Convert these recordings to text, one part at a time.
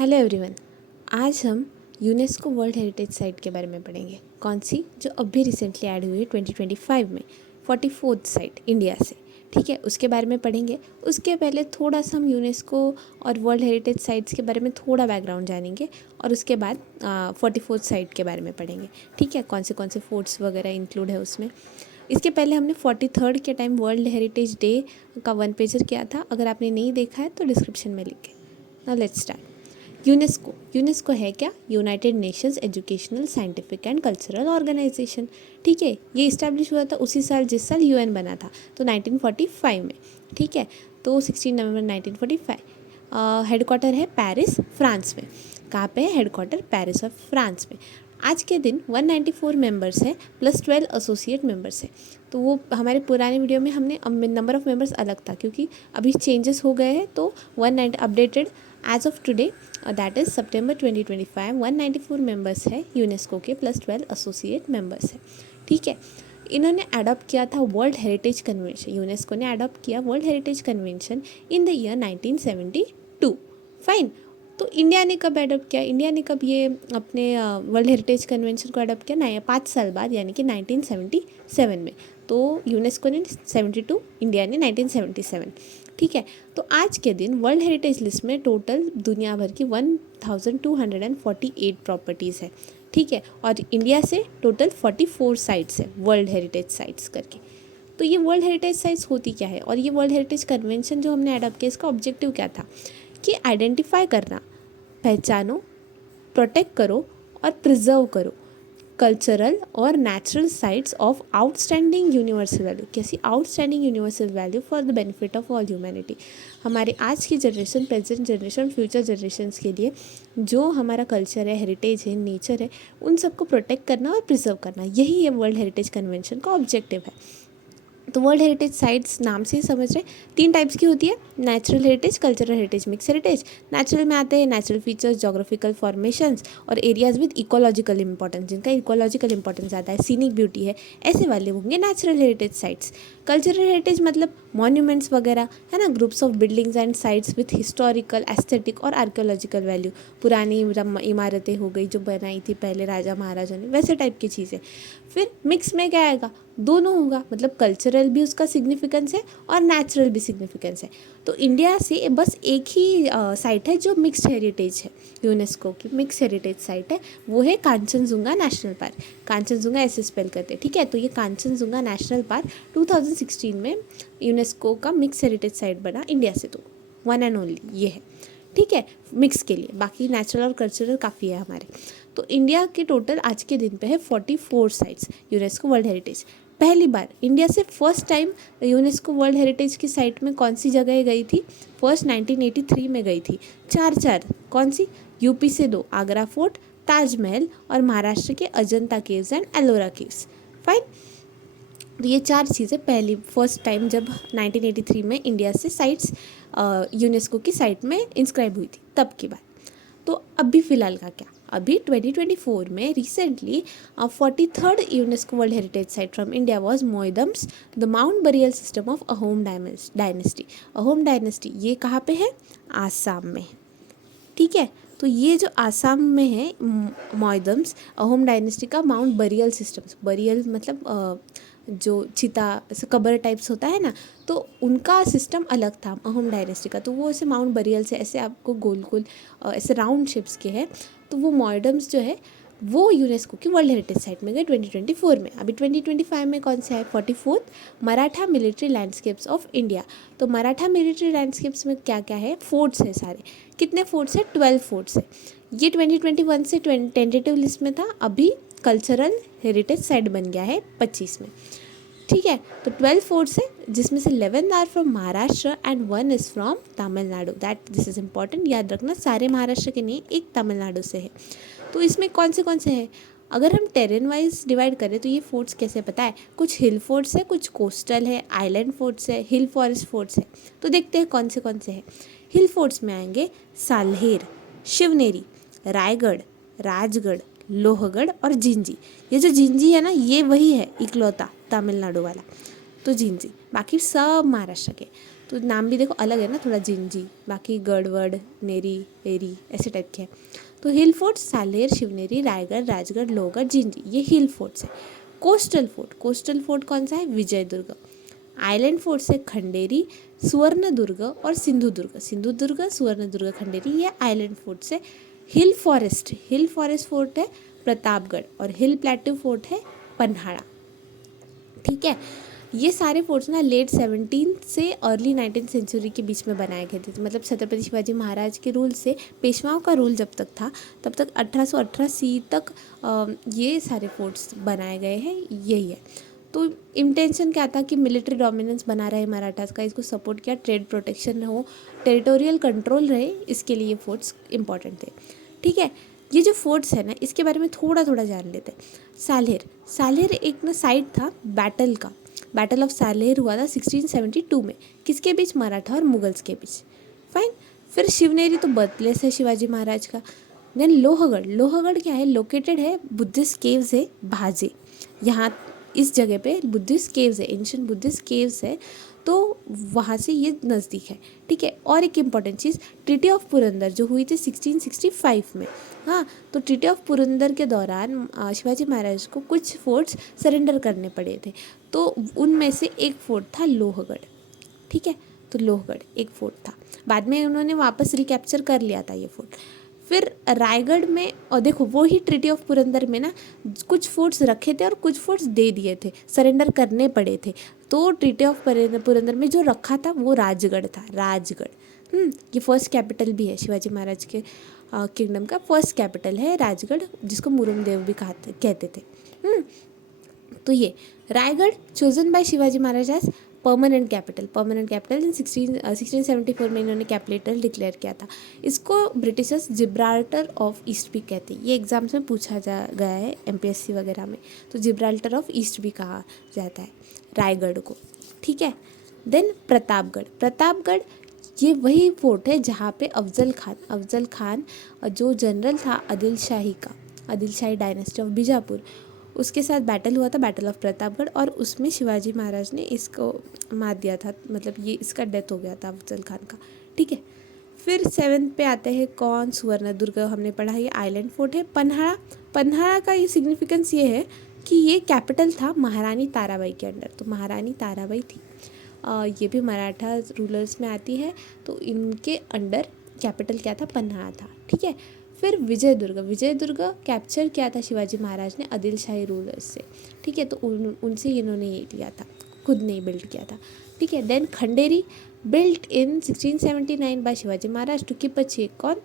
Hello everyone. आज हम UNESCO world heritage site के बारे में पढ़ेंगे। कौन सी? जो अभी रिसेंटली ऐड हुई है 2025 में, 44th साइट इंडिया से। ठीक है, उसके बारे में पढ़ेंगे। उसके पहले थोड़ा सा हम यूनेस्को और वर्ल्ड हेरिटेज साइट्स के बारे में थोड़ा बैकग्राउंड जानेंगे और उसके बाद 44th साइट के बारे में पढ़ेंगे। ठीक है, कौन से फोर्ट्स वगैरह इंक्लूड है उसमें। इसके पहले हमने 43rd के टाइम वर्ल्ड हेरिटेज डे का 1 पेजर किया था। अगर आपने नहीं देखा है तो डिस्क्रिप्शन में लिख के। Now let's start. यूनेस्को है क्या? United Nations educational, scientific and cultural organization. ठीक है, ये इस्टेब्लिश हुआ था उसी साल जिस साल यूएन बना था, तो 1945 में। ठीक है, तो 16 नवंबर 1945। हेडक्वार्टर है पेरिस, फ्रांस में। कहाँ पे है हेडक्वार्टर? पेरिस और फ्रांस में। आज के दिन 194 मेंबर्स है प्लस 12 एसोसिएट मेंबर्स है। तो वो हमारे पुराने वीडियो में हमने नंबर ऑफ़ मेंबर्स अलग था, क्योंकि अभी चेंजेस हो गए हैं। तो 190 updated as of today, that is सितंबर 2025, 194 मेंबर्स है यूनेस्को के प्लस 12 एसोसिएट मेंबर्स है। ठीक है, इन्होंने अडॉप्ट किया था वर्ल्ड हेरिटेज कन्वेंशन। यूनेस्को ने अडॉप्ट किया world heritage convention in the year 1972। Fine. तो इंडिया ने कब अडॉप्ट किया? इंडिया ने कब ये अपने वर्ल्ड हेरिटेज कन्वेंशन को अडॉप्ट किया? 5 साल बाद, यानी कि 1977 में। तो यूनेस्को ने 72, इंडिया ने 1977। ठीक है, तो आज के दिन वर्ल्ड हेरिटेज लिस्ट में टोटल दुनिया भर की 1248 प्रॉपर्टीज़ है। ठीक है, और इंडिया से टोटल 44 साइट्स है वर्ल्ड हेरिटेज साइट्स करके। तो ये वर्ल्ड हेरिटेज साइट्स होती क्या है, और ये वर्ल्ड हेरिटेज कन्वेंशन जो हमने अडॉप्ट किया, इसका ऑब्जेक्टिव क्या था? कि आइडेंटिफाई करना, पहचानो, प्रोटेक्ट करो और प्रिजर्व करो कल्चरल और natural sites of outstanding universal value. कैसी? Outstanding universal value for the benefit of all humanity. हमारे आज की generation, present generation, future generations के लिए जो हमारा कल्चर है, हेरिटेज है, नेचर है, उन सबको प्रोटेक्ट करना और प्रिजर्व करना, यही ये वर्ल्ड हेरिटेज कन्वेंशन का ऑब्जेक्टिव है। तो वर्ल्ड हेरिटेज साइट्स नाम से ही समझ रहे, 3 टाइप्स की होती है: natural heritage, cultural heritage, mix heritage. Natural में आते हैं नेचुरल फीचर्स, जोग्राफिकल फॉर्मेशंस और एरियाज विद इकोलॉजिकल इंपॉर्टेंस, जिनका इकोलॉजिकल इंपॉर्टेंस आता है, सीनिक ब्यूटी है, ऐसे वाले होंगे natural heritage sites. Cultural heritage मतलब मॉन्यूमेंट्स वगैरह, है ना, groups of buildings and sites with historical, aesthetic और आर्कियोलॉजिकल वैल्यू। पुरानी इमारतें हो गई जो बनाई थी पहले राजा महाराजा ने, वैसे टाइप की चीज़ें। फिर मिक्स में क्या आएगा? दोनों होगा, मतलब कल्चरल भी उसका सिग्निफिकेंस है और नेचुरल भी सिग्निफिकेंस है। तो इंडिया से बस एक ही साइट है जो मिक्स्ड हेरिटेज है, यूनेस्को की मिक्स हेरिटेज साइट है, वो है कांचनजुंगा नेशनल पार्क। कांचनजुंगा ऐसे स्पेल करते हैं। ठीक है, तो ये कांचनजुंगा नेशनल पार्क 2016 में यूनेस्को का मिक्स हेरिटेज साइट बना इंडिया से, तो वन एंड ओनली ये है। ठीक है, मिक्स के लिए, बाकी नेचुरल और कल्चरल काफ़ी है हमारे। तो इंडिया के टोटल आज के दिन पे है 44 साइट्स यूनेस्को वर्ल्ड हेरिटेज। पहली बार इंडिया से first time UNESCO world heritage की साइट में कौन सी जगह गई थी? फर्स्ट 1983 में गई थी। चार कौन सी? यूपी से 2, आगरा फोर्ट, ताजमहल, और महाराष्ट्र के Ajanta caves and Ellora caves. Fine. तो ये 4 चीज़ें पहली फर्स्ट टाइम जब 1983 में इंडिया से साइट्स यूनेस्को की साइट में इंस्क्राइब हुई थी, तब की बात। तो अभी फ़िलहाल का क्या? अभी 2024 में recently 43rd UNESCO world heritage site from India was moidams, the mount burial system of Ahom dynasty. Ahom dynasty ये कहाँ पे है? आसाम में। ठीक है, तो ये जो आसाम में है मोइदम्स, अहोम डायनेस्टी का माउंट बरियल सिस्टम्स, बरियल मतलब जो चिता ऐसे कबर टाइप्स होता है ना, तो उनका सिस्टम अलग था अहोम डायनेस्टी का। तो वो ऐसे माउंट बरियल से ऐसे आपको गोल गोल ऐसे राउंड शेप्स के हैं। तो वो मोइडम्स जो है वो यूनेस्को की वर्ल्ड हेरिटेज साइट में गए 2024 में। अभी 2025 में कौन सा है? 44th Maratha military landscapes of India. तो मराठा मिलिट्री लैंडस्केप्स में क्या क्या है? फोर्ट्स है सारे। कितने फोर्ट्स है? 12 फोर्ट्स है। ये 2021 से टेंटेटिव लिस्ट में था, अभी कल्चरल हेरिटेज साइट बन गया है 25 में। ठीक है, तो 12 फोर्ट्स है, जिसमें से 11 are from Maharashtra and 1 is from Tamil Nadu. That this is important, याद रखना, सारे महाराष्ट्र के नहीं, एक तमिलनाडु से है। तो इसमें कौन से हैं? अगर हम टेरेन वाइज डिवाइड करें तो ये फोर्ट्स कैसे पता है? कुछ हिल फोर्ट्स है, कुछ कोस्टल है, आइलैंड फोर्ट्स है, हिल फॉरेस्ट फोर्ट्स है। तो देखते हैं कौन से हैं। हिल फोर्ट्स में आएंगे साल्हेर, शिवनेरी, रायगढ़, राजगढ़, लोहगढ़ और जिंजी। ये जो जिंजी है ना, ये वही है इकलौता तमिलनाडु वाला, तो जिंजी। बाकी सब महाराष्ट्र के। तो नाम भी देखो अलग है ना थोड़ा, जिंजी, बाकी गढ़वड़, नेरी, एरी ऐसे टाइप के हैं। तो हिल फोर्ट्स सालेर, शिवनेरी, रायगढ़, राजगढ़, लोहगढ़, जिंजी, ये हिल फोर्ट्स है। कोस्टल फोर्ट, कोस्टल फोर्ट कौन सा है? विजयदुर्ग। आइलैंड फोर्ट्स है खंडेरी, सुवर्णदुर्ग और सिंधुदुर्ग। सिंधुदुर्ग, सुवर्णदुर्ग, खंडेरी, ये आइलैंड फोर्ट्स है। हिल फॉरेस्ट फोर्ट है प्रतापगढ़ और हिल प्लेट्यू फोर्ट है पन्हाड़ा। ठीक है, ये सारे फोर्ट्स ना लेट 17 से अर्ली 19 सेंचुरी के बीच में बनाए गए थे। मतलब छत्रपति शिवाजी महाराज के रूल से, पेशवाओं का रूल जब तक था तब तक 1818 सी तक ये सारे फोर्ट्स बनाए गए हैं, यही है। तो इंटेंशन क्या था कि मिलिट्री डोमिनेंस बना रहे मराठास का, इसको सपोर्ट किया, ट्रेड प्रोटेक्शन हो, टेरिटोरियल कंट्रोल रहे, इसके लिए ये फोर्ट्स इंपॉर्टेंट थे। ठीक है, ये जो फोर्ट्स है ना इसके बारे में थोड़ा थोड़ा जान लेते हैं। सालेर एक ना साइट था बैटल का। बैटल ऑफ सालेर हुआ था 1672 में, किसके बीच? मराठा और मुगल्स के बीच। फाइन। फिर शिवनेरी तो बर्थ प्लेस है शिवाजी महाराज का। देन लोहगढ़ क्या है? लोकेटेड है, बुद्धिस्ट केव्स है भाजे, यहाँ इस जगह पे बुद्धिस्ट केव्स है, एंशिएंट बुद्धिस्ट केव्स है, तो वहाँ से ये नज़दीक है। ठीक है, और एक important cheese, treaty of Purandar जो हुई थी 1665 में। हाँ, तो ट्रीटी ऑफ पुरंदर के दौरान शिवाजी महाराज को कुछ फोर्ट्स सरेंडर करने पड़े थे, तो उनमें से एक फोर्ट था लोहगढ़। ठीक है, तो लोहगढ़ एक फोर्ट था, बाद में उन्होंने वापस रिकैप्चर कर लिया था ये फोर्ट। फिर रायगढ़ में, और देखो वो ही ट्रीटी ऑफ पुरंदर में ना कुछ फोर्ट्स रखे थे और कुछ फोर्ट्स दे दिए थे, सरेंडर करने पड़े थे। तो ट्रीटी ऑफ पुरंदर में जो रखा था वो राजगढ़ था, राजगढ़। ये फर्स्ट कैपिटल भी है शिवाजी महाराज के किंगडम का, फर्स्ट कैपिटल है राजगढ़, जिसको मुरुमदेव भी कहते थे। तो ये Raigad chosen by Shivaji Maharaj as permanent capital in 1674 में इन्होंने कैपिटल डिक्लेयर किया था। इसको ब्रिटिशर्स जिब्राल्टर ऑफ ईस्ट भी कहते हैं, ये एग्जाम्स में पूछा गया है MPSC वगैरह में, तो जिब्राल्टर ऑफ ईस्ट भी कहा जाता है रायगढ़ को। ठीक है, देन प्रतापगढ़ ये वही फोर्ट है जहाँ पे अफजल खान जो जनरल था आदिल शाही डायनेस्टी ऑफ बीजापुर, उसके साथ बैटल हुआ था, बैटल ऑफ प्रतापगढ़, और उसमें शिवाजी महाराज ने इसको मार दिया था, मतलब ये इसका डेथ हो गया था अफजल खान का। ठीक है, फिर 7th पे आते हैं कौन? सुवर्णदुर्ग हमने पढ़ा, ये आइलैंड फोर्ट है। पन्हाड़ा का ये सिग्निफिकेंस ये है कि ये कैपिटल था महारानी ताराबाई के अंडर, तो महारानी ताराबाई थी, ये भी मराठा रूलर्स में आती है, तो इनके अंडर कैपिटल क्या था? पन्हाड़ा था। ठीक है, फिर विजयदुर्ग कैप्चर किया था शिवाजी महाराज ने आदिल शाही रूलर्स से। ठीक है, तो उनसे इन्होंने ये लिया था, खुद नहीं बिल्ड किया था। ठीक है, then Khanderi built in 1679 by Shivaji Maharaj to keep a check कौन?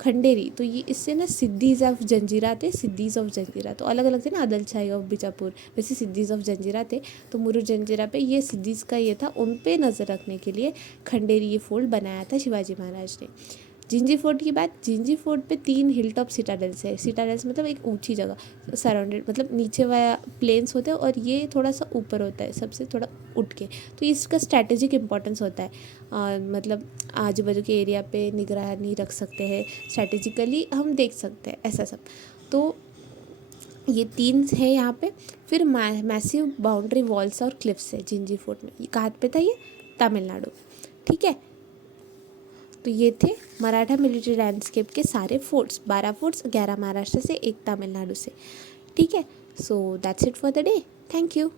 खंडेरी, तो ये इससे ना सिद्दीज ऑफ जंजीरा तो अलग अलग थे ना, आदिल शाही ऑफ बीजापुर, वैसे सिद्दीज ऑफ जंजीरा थे, तो मुरु जंजीरा पे ये सिद्दीज का ये था, उन पे नज़र रखने के लिए खंडेरी ये फोर्ट बनाया था शिवाजी महाराज ने। जिंजी फोर्ट की बात, जिंजी फोर्ट पे 3 हिल टॉप सिटाडेल्स है। सिटाडेल्स मतलब एक ऊंची जगह सराउंडेड, मतलब नीचे वाला प्लेन्स होते हैं और ये थोड़ा सा ऊपर होता है, सबसे थोड़ा उठ के, तो इसका स्ट्रैटेजिक इंपॉर्टेंस होता है। मतलब आजू बाजू के एरिया पे निगरानी रख सकते हैं, स्ट्रैटेजिकली हम देख सकते हैं, ऐसा सब। तो ये 3 है यहाँ पे। फिर मैसिव बाउंड्री वॉल्स और क्लिफ्स है जिंजी फोर्ट में। ये कहाँ पे था? ये तमिलनाडु। ठीक है, तो ये थे मराठा मिलिट्री लैंडस्केप के सारे फोर्ट्स, 12 फोर्ट्स, 11 महाराष्ट्र से, 1 तमिलनाडु से। ठीक है, so that's it for the day. Thank you.